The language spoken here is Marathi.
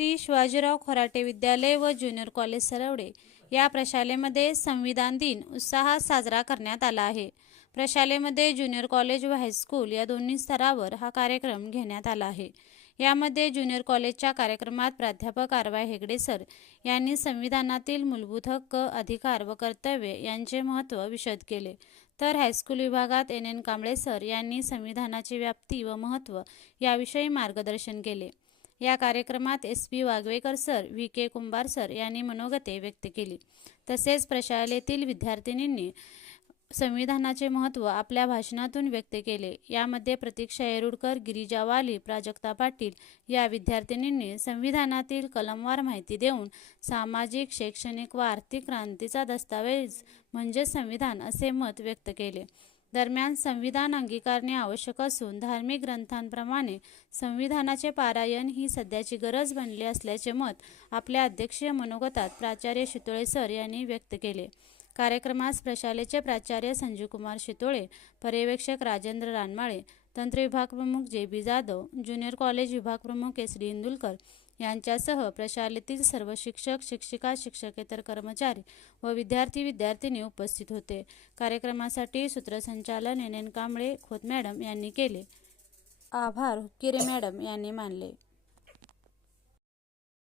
श्री शिवाजीराव खोराटे विद्यालय व ज्युनियर कॉलेज सरवडे या प्रशालेमध्ये संविधान दिन उत्साहात साजरा करण्यात आला आहे. प्रशालेमध्ये ज्युनियर कॉलेज व हायस्कूल या दोन्ही स्तरावर हा कार्यक्रम घेण्यात आला आहे. यामध्ये ज्युनियर कॉलेजच्या कार्यक्रमात प्राध्यापक आरवाय हेगडे सर यांनी संविधानातील मूलभूत हक्क अधिकार व कर्तव्य यांचे महत्त्व विशद केले. तर हायस्कूल विभागात एन एन कांबळे सर यांनी संविधानाची व्याप्ती व महत्त्व याविषयी मार्गदर्शन केले. या कार्यक्रमात S P Wagvekar sir V K Kumbhar sir यांनी मनोगते व्यक्त केली. तसेच प्रशालेतील विद्यार्थिनींनी संविधानाचे महत्त्व आपल्या भाषणातून व्यक्त केले. यामध्ये प्रतीक्षा येरुडकर गिरिजा वाली प्राजक्ता पाटील या विद्यार्थिनींनी संविधानातील कलमवार माहिती देऊन सामाजिक शैक्षणिक व आर्थिक क्रांतीचा दस्तावेज म्हणजे संविधान असे मत व्यक्त केले. दरम्यान संविधान अंगीकारणे आवश्यक असून धार्मिक ग्रंथांप्रमाणे संविधानाचे पारायण ही सध्याची गरज बनली असल्याचे मत आपल्या अध्यक्षीय मनोगतात प्राचार्य शितोळे सर यांनी व्यक्त केले. कार्यक्रमास प्रशालेचे प्राचार्य संजीवकुमार शितोळे पर्यवेक्षक राजेंद्र रानमाळे तंत्र विभाग प्रमुख जे बी जाधव ज्युनियर कॉलेज विभाग प्रमुख एस डी इंदुलकर यांच्यासह प्रशालेतील सर्व शिक्षक शिक्षिका शिक्षकेतर कर्मचारी व विद्यार्थी विद्यार्थिनी उपस्थित होते. कार्यक्रमासाठी सूत्रसंचालन N N Kamble Khot madam यांनी केले. आभार हुक्किरे मॅडम यांनी मानले.